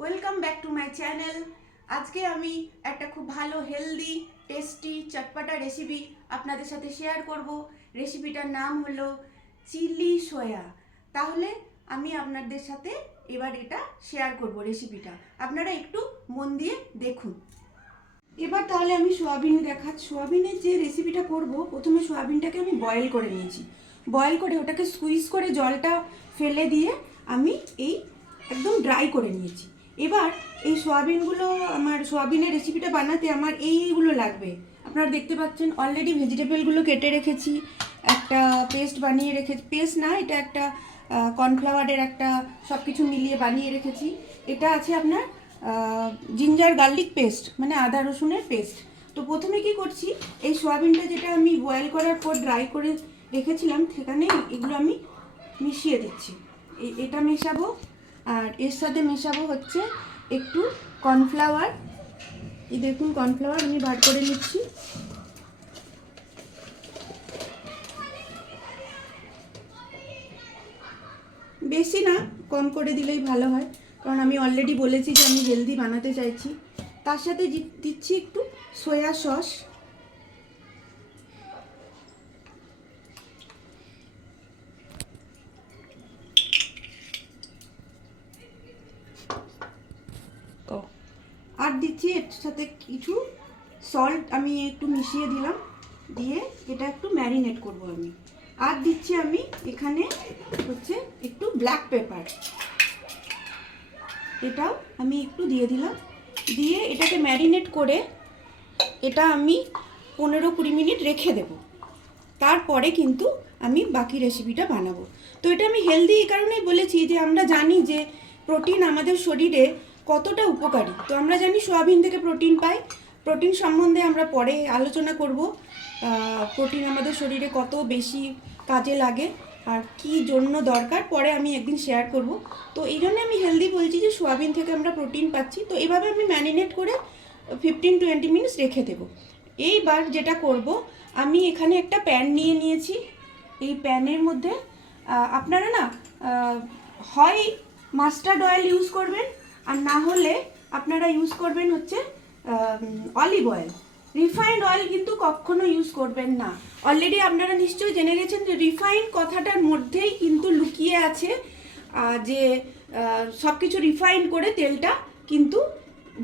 Welcome back to my channel. আজকে আমি একটা খুব ভালো হেলদি টেস্টি চটপটা রেসিপি আপনাদের সাথে শেয়ার করব। রেসিপিটার নাম হলো চিলি সয়া। তাহলে আমি আপনাদের সাথে এবার এটা শেয়ার করব রেসিপিটা, আপনারা একটু মন দিয়ে দেখুন। এবার তাহলে আমি সোয়াবিনের যে রেসিপিটা করব, প্রথমে সোয়াবিনটাকে আমি বয়েল করে নিয়েছি। বয়েল করে ওটাকে স্কুইজ করে জলটা ফেলে দিয়ে আমি এই একদম ড্রাই করে নিয়েছি। এবার এই সোয়াবিনের রেসিপিটা বানাতে আমার এইগুলো লাগবে। আপনারা দেখতে পাচ্ছেন অলরেডি ভেজিটেবলগুলো কেটে রেখেছি, একটা পেস্ট বানিয়ে রেখেছি। পেস্ট না, এটা একটা কর্নফ্লাওয়ারের একটা সব কিছু মিলিয়ে বানিয়ে রেখেছি। এটা আছে আপনার জিঞ্জার গার্লিক পেস্ট, মানে আদা রসুনের পেস্ট। তো প্রথমে কি করছি, এই সোয়াবিনটা যেটা আমি বয়েল করার পর ড্রাই করে রেখেছিলাম সেখানে এগুলো আমি মিশিয়ে দিচ্ছি। এটা মেশাবো, আর এর সাথে মেশাবো হচ্ছে একটু কর্নফ্লাওয়ার। এই দেখুন কর্নফ্লাওয়ার আমি বার করে নিচ্ছি। বেশি না, কম করে দিলেই ভালো হয়, কারণ আমি অলরেডি বলেছি যে আমি হেলদি বানাতে চাইছি। তার সাথে দিচ্ছি একটু সয়া সস। আর দিচ্ছি এর সাথে কিছু সল্ট, আমি একটু মিশিয়ে দিলাম, দিয়ে এটা একটু ম্যারিনেট করব আমি। আর দিচ্ছি আমি এখানে হচ্ছে একটু ব্ল্যাক পেপার, এটাও আমি একটু দিয়ে দিলাম। দিয়ে এটাকে ম্যারিনেট করে এটা আমি 15-20 মিনিট রেখে দেব। তারপরে কিন্তু আমি বাকি রেসিপিটা বানাবো। তো এটা আমি হেলদি এই কারণেই বলেছি যে আমরা জানি যে প্রোটিন আমাদের শরীরে কতটা উপকারী। তো আমরা জানি সোয়াবিন থেকে প্রোটিন পাই। প্রোটিন সম্বন্ধে আমরা পরে আলোচনা করব, প্রোটিন আমাদের শরীরে কত বেশি কাজে লাগে আর কি জন্য দরকার, পরে আমি একদিন শেয়ার করব। তো এই জন্য আমি হেলদি বলছি যে সোয়াবিন থেকে আমরা প্রোটিন পাচ্ছি। তো এইভাবে আমি ম্যারিনেট করে 15-20 মিনিটস রেখে দেবো। এইবার যেটা করব, আমি এখানে একটা প্যান নিয়ে নিয়েছি। এই প্যানের মধ্যে আপনারা না হয় মাস্টার্ড অয়েল ইউজ করবেন, আর না হলে আপনারা ইউজ করবেন হচ্ছে অলিভ অয়েল। রিফাইন্ড অয়েল কিন্তু কখনো ইউজ করবেন না। অলরেডি আপনারা নিশ্চয়ই জেনে গেছেন যে রিফাইন্ড কথাটার মধ্যেই কিন্তু লুকিয়ে আছে যে সব কিছু রিফাইন্ড করে তেলটা কিন্তু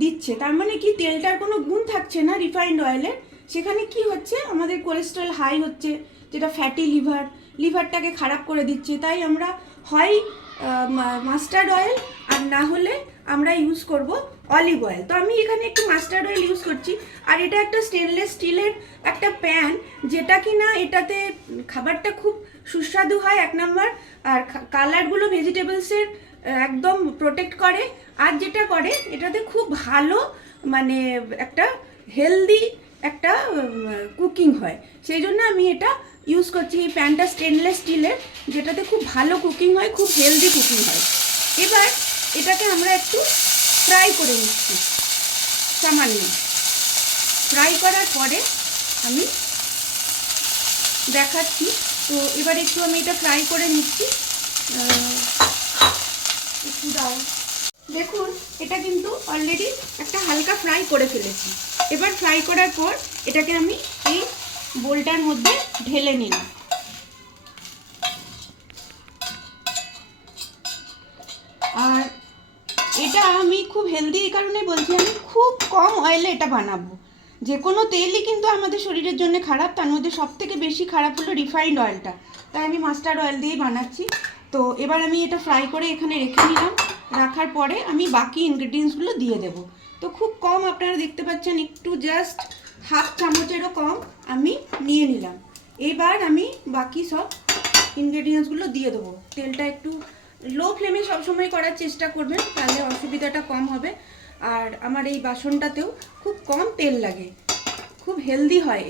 দিচ্ছে। তার মানে কি, তেলটার কোনো গুণ থাকছে না রিফাইন্ড অয়েলের। সেখানে কি হচ্ছে, আমাদের কোলেস্ট্রল হাই হচ্ছে, যেটা ফ্যাটি লিভারটাকে খারাপ করে দিচ্ছে। তাই আমরা হয় মাস্টার্ড অয়েল, আর না হলে আমরা ইউজ করব অলিভ অয়েল। তো আমি এখানে একটু মাস্টার্ড অয়েল ইউজ করছি। আর এটা একটা স্টেনলেস স্টিলের একটা প্যান, যেটা কি না এটাতে খাবারটা খুব সুস্বাদু হয় 1 নাম্বার, আর কালারগুলো ভেজিটেবলসের একদম প্রোটেক্ট করে। আর যেটা করে, এটাতে খুব ভালো মানে একটা হেলদি একটা কুকিং হয়। সেই জন্য আমি এটা ইউজ করছি। এই প্যানটা স্টেনলেস স্টিলের, যেটাতে খুব ভালো কুকিং হয়, খুব হেলদি কুকিং হয়। এবার এটাকে আমরা একটু ফ্রাই করে নিচ্ছি সামান্য। ফ্রাই করার পরে আমি দেখাচ্ছি। তো এবার একটু আমি এটা ফ্রাই করে নিচ্ছি। একটু দাও, দেখুন এটা কিন্তু অলরেডি একটা হালকা ফ্রাই করে ফেলেছি। এবার ফ্রাই করার পর এটাকে আমি এই বোলটার মধ্যে ঢেলে নিলাম। আর এটা আমি খুব হেলদি এই কারণে বলছি, আমি খুব কম অয়েলে এটা বানাবো। যে কোনো তেলই কিন্তু আমাদের শরীরের জন্য খারাপ, তার মধ্যে সবথেকে বেশি খারাপ হলো রিফাইন্ড অয়েলটা। তাই আমি মাস্টার্ড অয়েল দিয়েই বানাচ্ছি। তো এবার আমি এটা ফ্রাই করে এখানে রেখে নিলাম। রাখার পরে আমি বাকি ইনগ্রেডিয়েন্টসগুলো দিয়ে দেবো। তো খুব কম, আপনারা দেখতে পাচ্ছেন একটু জাস্ট হাফ চামচেরও কম আমি নিয়ে নিলাম। এবার আমি বাকি সব ইনগ্রেডিয়েন্টসগুলো দিয়ে দেবো। তেলটা একটু লো ফ্লেমে সবসময় করার চেষ্টা করবেন, তাহলে অসুবিধাটা কম হবে। আর আমার এই বাসনটাতেও খুব কম তেল লাগে, খুব হেলদি হয়।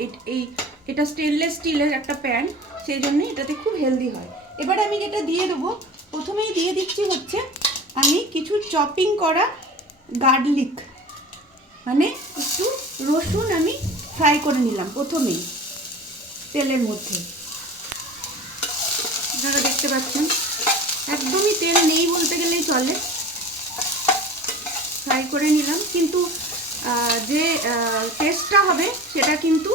এটা স্টেনলেস স্টিলের একটা প্যান, সেই জন্য এটাতে খুব হেলদি হয়। এবার আমি যেটা দিয়ে দেবো, প্রথমেই দিয়ে দিচ্ছি হচ্ছে আমি কিছু চপিং করা গার্লিক, মানে একটু রসুন আমি ফ্রাই করে নিলাম প্রথমেই তেলের মধ্যে। আপনারা দেখতে পাচ্ছেন একদমই তেল নেই বলতে গেলেই চলে। ফ্রাই করে নিলাম, কিন্তু যে টেস্টটা হবে সেটা কিন্তু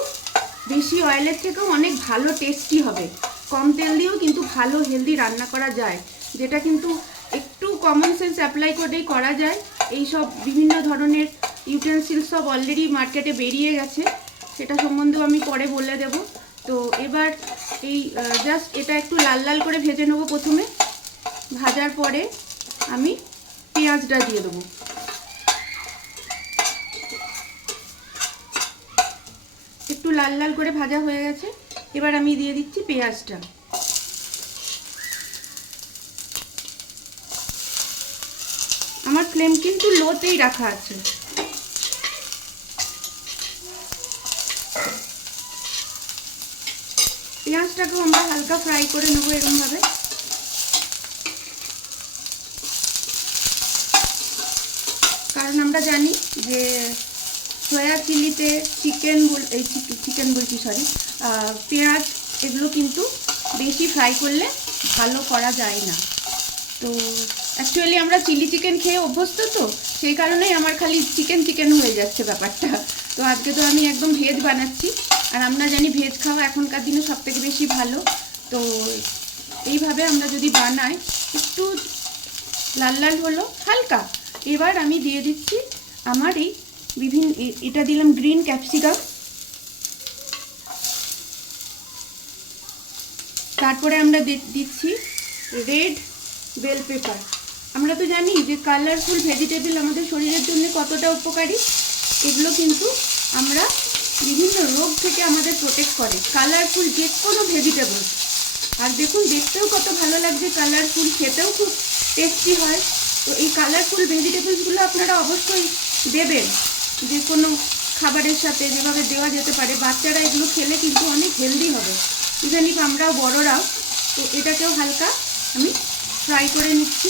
বেশি অয়েলের থেকেও অনেক ভালো টেস্টি হবে। কম তেল দিয়েও কিন্তু ভালো হেলদি রান্না করা যায়, যেটা কিন্তু একটু কমন সেন্স অ্যাপ্লাই করেই করা যায়। এই সব বিভিন্ন ধরনের ইউটেন্সিলস সব অলরেডি মার্কেটে বেরিয়ে গেছে, সেটা সম্বন্ধেও আমি পরে বলে দেব। তো এবার এই জাস্ট এটা একটু লাল লাল করে ভেজে নেবো প্রথমে। ভাজার পরে আমি পেঁয়াজটা দিয়ে দেবো। একটু লাল লাল করে ভাজা হয়ে গেছে, এবার আমি দিয়ে দিচ্ছি পেঁয়াজটা। আমার ফ্লেম কিন্তু লোতেই রাখা আছে। পেঁয়াজটাকেও আমরা হালকা ফ্রাই করে নেবো এরকমভাবে। কারণ আমরা জানি যে সয়া চিলিতে চিকেন বলছি সরি পেঁয়াজ এগুলো কিন্তু বেশি ফ্রাই করলে ভালো করা যায় না। তো অ্যাকচুয়ালি আমরা চিলি চিকেন খেয়ে অভ্যস্ত, তো সেই কারণেই আমার খালি চিকেন হয়ে যাচ্ছে ব্যাপারটা। তো আজকে তো আমি একদম ভেজ বানাচ্ছি, আর আমরা জানি ভেজ খাওয়া এখনকার দিনে সবথেকে বেশি ভালো। তো এইভাবে আমরা যদি বানাই, একটু লাল লাল হলো হালকা, এবার আমি দিয়ে দিচ্ছি আমার এই এটা দিলাম গ্রিন ক্যাপসিকাম, তারপরে আমরা দিচ্ছি রেড বেল পেপার। আমরা তো জানি যে কালারফুল ভেজিটেবল আমাদের শরীরের জন্য কতটা উপকারী। এগুলো কিন্তু আমরা বিভিন্ন রোগ থেকে আমাদের প্রোটেক্ট করে, কালারফুল যে কোনো ভেজিটেবল। আর দেখুন দেখতেও কত ভালো লাগছে, কালারফুল, খেতেও খুব টেস্টি হয়। তো এই কালারফুল ভেজিটেবলসগুলো আপনারা অবশ্যই দেবেন যে কোনো খাবারের সাথে, যেভাবে দেওয়া যেতে পারে। বাচ্চারা এগুলো খেলে কিন্তু অনেক হেলদি হবে, ইভেন ইফ আমরাও বড়রাও। তো এটাকেও হালকা আমি ফ্রাই করে নিচ্ছি।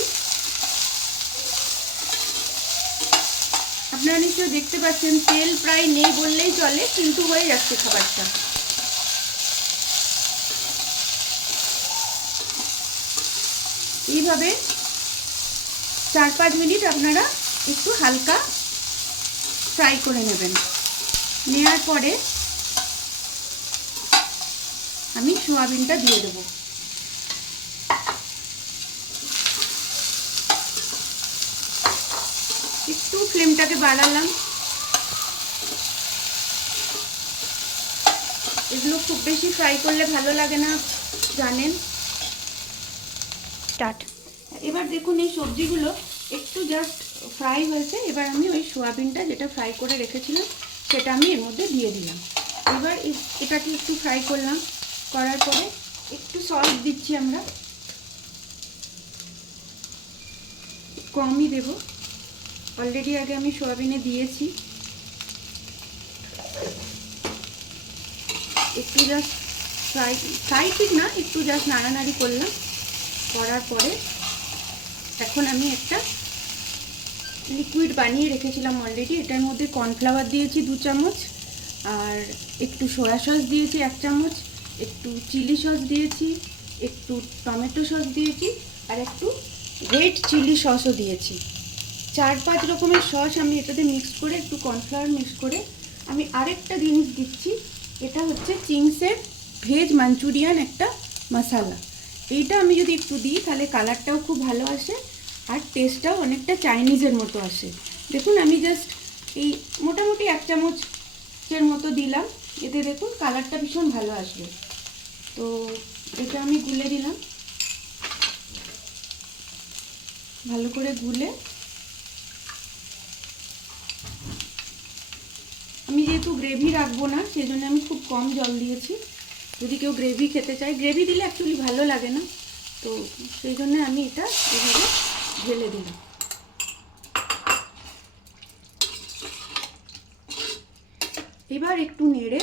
আপনারা নিশ্চয়ই দেখতে পাচ্ছেন তেল প্রায় নেই বললেই চলে, কিন্তু হয়ে যাচ্ছে খাবারটা। এইভাবে 4-5 মিনিট আপনারা একটু হালকা ফ্রাই করে নেবেন। নেওয়ার পরে আমি সোয়াবিনটা দিয়ে দেবো। একটু ফ্লেমটাকে বাড়ালাম। এগুলো খুব বেশি ফ্রাই করলে ভালো লাগে না, জানেন। এবার দেখুন এই সবজিগুলো একটু জাস্ট ফ্রাই হয়েছে। এবার আমি ওই সোয়াবিনটা যেটা ফ্রাই করে রেখেছিলাম সেটা আমি এর মধ্যে দিয়ে দিলাম। এবার এটাকে একটু ফ্রাই করলাম, করার পরে একটু সল্ট দিচ্ছি, আমরা কমই দেব, অলরেডি আগে আমি সোয়াবিনে দিয়েছি। একটু জাস্ট ফ্রাই ঠিক না, একটু জাস্ট নাড়ানাড়ি করলাম। করার পরে এখন আমি একটা লিকুইড বানিয়ে রেখেছিলাম অলরেডি, এটার মধ্যে কর্নফ্লাওয়ার দিয়েছি 2 চামচ, আর একটু সয়া সস দিয়েছি 1 চামচ, একটু চিলি সস দিয়েছি, একটু টমেটো সস দিয়েছি, আর একটু রেড চিলি সসও দিয়েছি। 4-5 রকমের সস আমি এটাতে মিক্স করে, একটু কর্নফ্লাওয়ার মিক্স করে আমি আরেকটা জিনিস দিচ্ছি। এটা হচ্ছে চিংসের ভেজ মাঞ্চুরিয়ান একটা মশলা। এইটা আমি যদি একটু দিই তাহলে কালারটাও খুব ভালো আসে, আর টেস্টটাও অনেকটা চাইনিজের মতো আসে। দেখুন আমি জাস্ট এই মোটামুটি 1 চামচের মতো দিলাম, এতে দেখুন কালারটা ভীষণ ভালো আসবে। তো এটা আমি গুলে দিলাম, ভালো করে গুলে। আমি যেহেতু গ্রেভি রাখবো না, সেই জন্য আমি খুব কম জল দিয়েছি। যদি কেউ গ্রেভি খেতে চায়, গ্রেভি দিলে অ্যাকচুয়ালি ভালো লাগে না, তো সেই জন্য আমি এটা এভাবে ঢেলে দিলাম। এবার একটু নেড়ে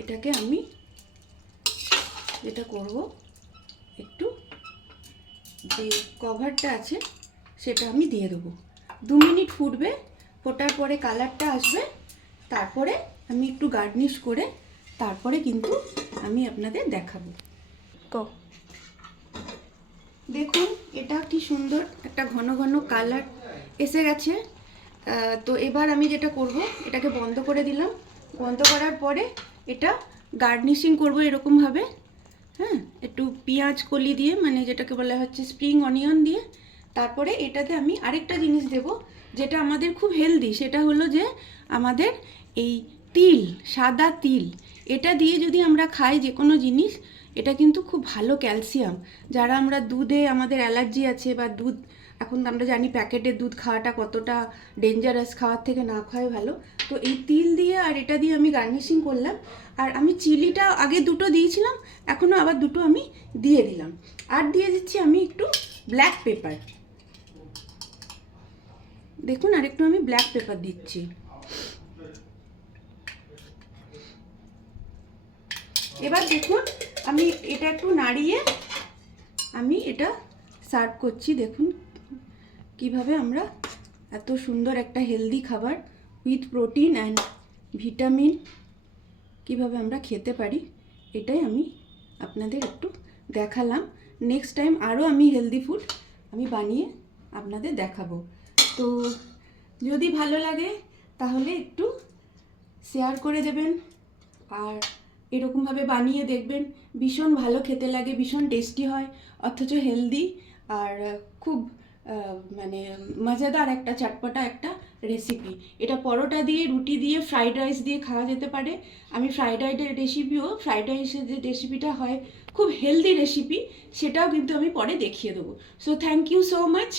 এটাকে আমি যেটা করব, একটু যে কভারটা আছে সেটা আমি দিয়ে দেবো। 2 মিনিট ফুটবে, ফোটার পরে কালারটা আসবে, তারপরে আমি একটু গার্নিশ করে তারপরে কিন্তু আমি আপনাদের দেখাবো। দেখুন এটা কি সুন্দর একটা ঘন ঘন কালার এসে গেছে। তো এবার আমি যেটা করব, এটাকে বন্ধ করে দিলাম। বন্ধ করার পরে এটা গার্নিশিং করব এরকমভাবে, হ্যাঁ, একটু পেঁয়াজ কলি দিয়ে, মানে যেটাকে বলা হচ্ছে স্প্রিং অনিয়ন দিয়ে। তারপরে এটাতে আমি আরেকটা জিনিস দেব যেটা আমাদের খুব হেলদি, সেটা হলো যে আমাদের এই তিল, সাদা তিল, এটা দিয়ে যদি আমরা খাই যে কোনো জিনিস, এটা কিন্তু খুব ভালো ক্যালসিয়াম। যারা আমরা দুধে আমাদের অ্যালার্জি আছে, বা দুধ, এখন আমরা জানি প্যাকেটের দুধ খাওয়াটা কতটা ডেঞ্জারাস, খাওয়ার থেকে না খাওয়াই ভালো। তো এই তিল দিয়ে আর এটা দিয়ে আমি গার্নিশিং করলাম। আর আমি চিলিটা আগে দুটো দিয়েছিলাম, এখনও আবার দুটো আমি দিয়ে দিলাম। আর দিয়ে দিচ্ছি আমি একটু ব্ল্যাক পেপার, দেখুন আরেকটু আমি ব্ল্যাক পেপার দিচ্ছি। এবার দেখুন আমি এটা একটু নাড়িয়ে আমি এটা সার্ভ করছি। দেখুন কিভাবে আমরা এত সুন্দর একটা হেলদি খাবার উইথ প্রোটিন অ্যান্ড ভিটামিন কিভাবে আমরা খেতে পারি, এটাই আমি আপনাদের একটু দেখালাম। নেক্সট টাইম আরও আমি হেলদি ফুড আমি বানিয়ে আপনাদের দেখাবো। তো যদি ভালো লাগে তাহলে একটু শেয়ার করে দেবেন, আর এরকমভাবে বানিয়ে দেখবেন, ভীষণ ভালো খেতে লাগে, ভীষণ টেস্টি হয়, অথচ হেলদি, আর খুব মানে মজাদার একটা চটপটা একটা রেসিপি। এটা পরোটা দিয়ে, রুটি দিয়ে, ফ্রাইড রাইস দিয়ে খাওয়া যেতে পারে। আমি ফ্রাইড রাইসের যে রেসিপিটা হয় খুব হেলদি রেসিপি, সেটাও কিন্তু আমি পরে দেখিয়ে দেবো। So thank you so much.